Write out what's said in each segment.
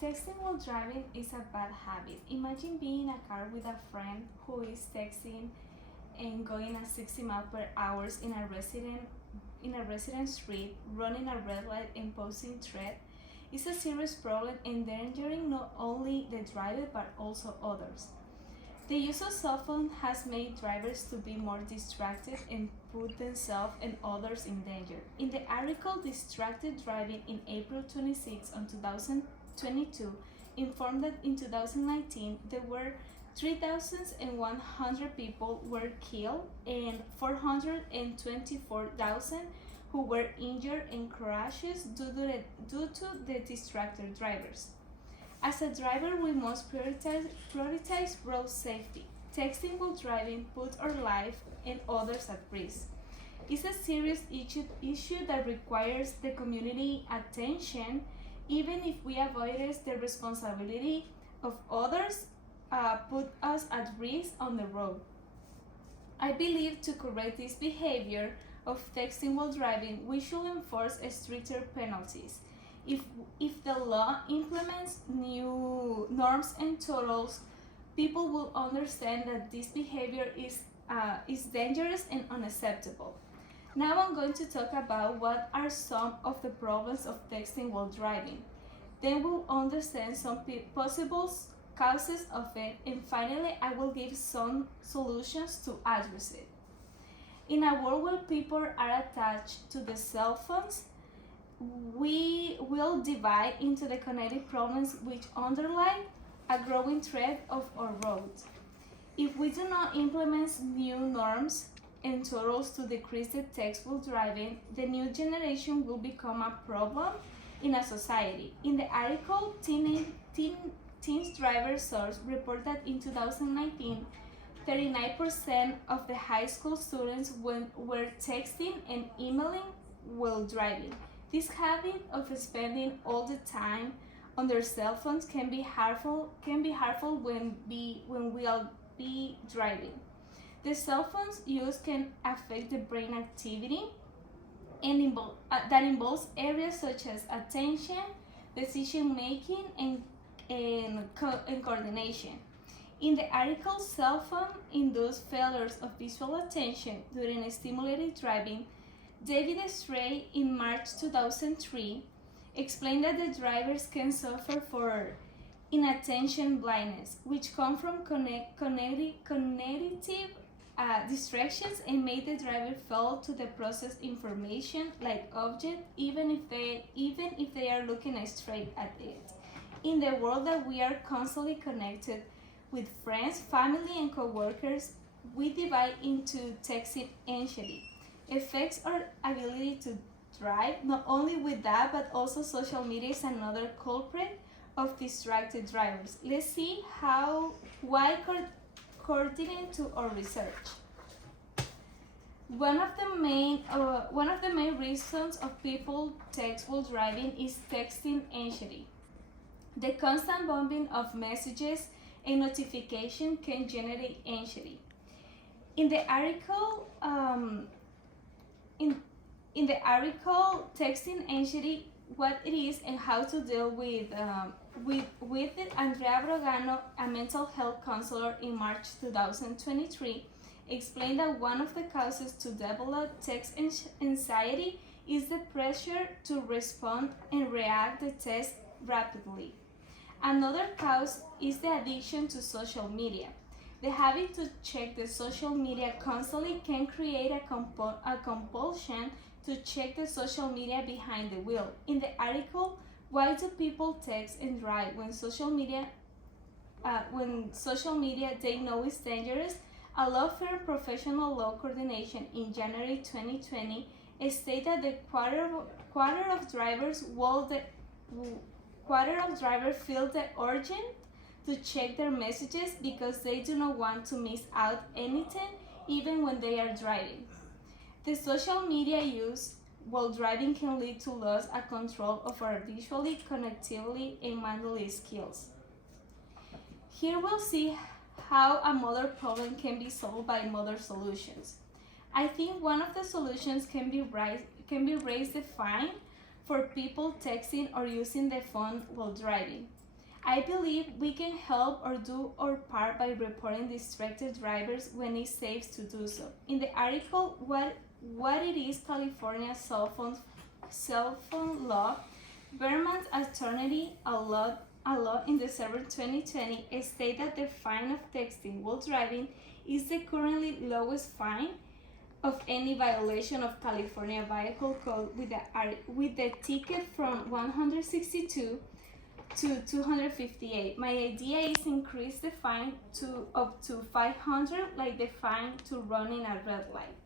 Texting while driving is a bad habit. Imagine being in a car with a friend who is texting and going at 60 miles per hour in a resident street, running a red light and posting threat. It's a serious problem, endangering not only the driver but also others. The use of cell phone has made drivers to be more distracted and put themselves and others in danger. In the article Distracted Driving in April 26 on 2022 informed that in 2019 there were 3,100 people were killed and 424,000 who were injured in crashes due to the distracted drivers. As a driver, we must prioritize road safety. Texting while driving puts our life and others at risk. It's a serious issue that requires the community attention, even if we avoid the responsibility of others put us at risk on the road. I believe to correct this behavior of texting while driving, we should enforce stricter penalties. If the law implements new norms and totals, people will understand that this behavior is dangerous and unacceptable. Now I'm going to talk about what are some of the problems of texting while driving. Then we'll understand some possible causes of it, and finally I will give some solutions to address it. In a world where people are attached to the cell phones, we will divide into the connected problems which underlie a growing threat of our roads. If we do not implement new norms and totals to decrease the text while driving, the new generation will become a problem in a society. In the article, Teens Driver Source report that in 2019, 39% of the high school students were texting and emailing while driving. This habit of spending all the time on their cell phones can be harmful when we'll be driving. The cell phone's use can affect the brain activity and that involves areas such as attention, decision making, and coordination. In the article Cell Phone Induced Failures of Visual Attention During Stimulated Driving, David Stray in March 2003 explained that the drivers can suffer for inattention blindness, which come from cognitive distractions and make the driver fail to the process information like object even if they are looking straight at it. In the world that we are constantly connected with friends, family, and co-workers, we divide into texting anxiety. Affects our ability to drive. Not only with that, but also social media is another culprit of distracted drivers. Let's see why coordinate to our research. One of the main reasons of people text while driving is texting anxiety. The constant bombing of messages and notification can generate anxiety. In the article, Texting Anxiety, What It Is and How to Deal with it, Andrea Brogano, a mental health counselor in March 2023, explained that one of the causes to develop text anxiety is the pressure to respond and react to text rapidly. Another cause is the addiction to social media. The habit to check the social media constantly can create a compulsion to check the social media behind the wheel. In the article, Why Do People Text and Drive When Social Media They Know Is Dangerous? A law firm Professional Law Coordination in January 2020 stated that the quarter of drivers feel the urgent to check their messages because they do not want to miss out anything even when they are driving. The social media use while driving can lead to loss of control of our visually, cognitively, and mentally skills. Here we'll see how a modern problem can be solved by modern solutions. I think one of the solutions can be raise the fine for people texting or using the phone while driving. I believe we can help or do our part by reporting distracted drivers when it's safe to do so. In the article, what it is California's cell phone law, Vermont's attorney, a law in December 2020, states that the fine of texting while driving is the currently lowest fine of any violation of California Vehicle Code with the ticket from 162 to 258. My idea is increase the fine to up to 500, like the fine to running a red light.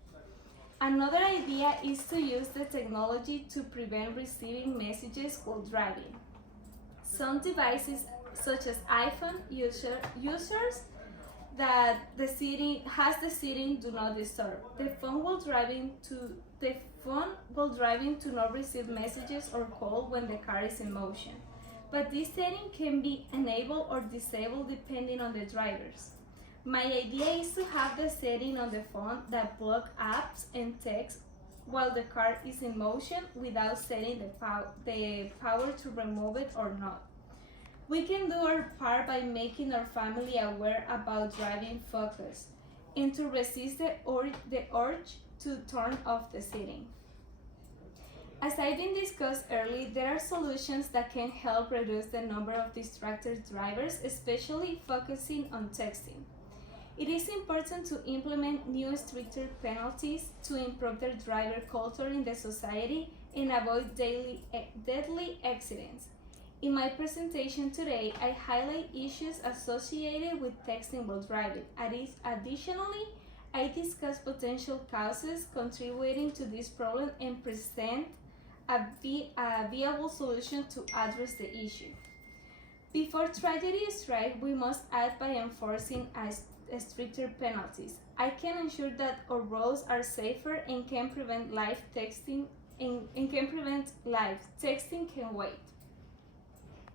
Another idea is to use the technology to prevent receiving messages while driving. Some devices, such as iPhone users that the setting do not disturb. The phone while driving to not receive messages or call when the car is in motion. But this setting can be enabled or disabled depending on the drivers. My idea is to have the setting on the phone that block apps and text while the car is in motion without setting the power to remove it or not. We can do our part by making our family aware about driving focus and to resist the urge to turn off the setting. As I've been discussed earlier, there are solutions that can help reduce the number of distracted drivers, especially focusing on texting. It is important to implement new stricter penalties to improve the driver culture in the society and avoid deadly accidents. In my presentation today, I highlight issues associated with texting while driving. Additionally, I discuss potential causes contributing to this problem and present a viable solution to address the issue. Before tragedy strikes, we must act by enforcing stricter penalties. I can ensure that our roads are safer and can prevent live texting can wait.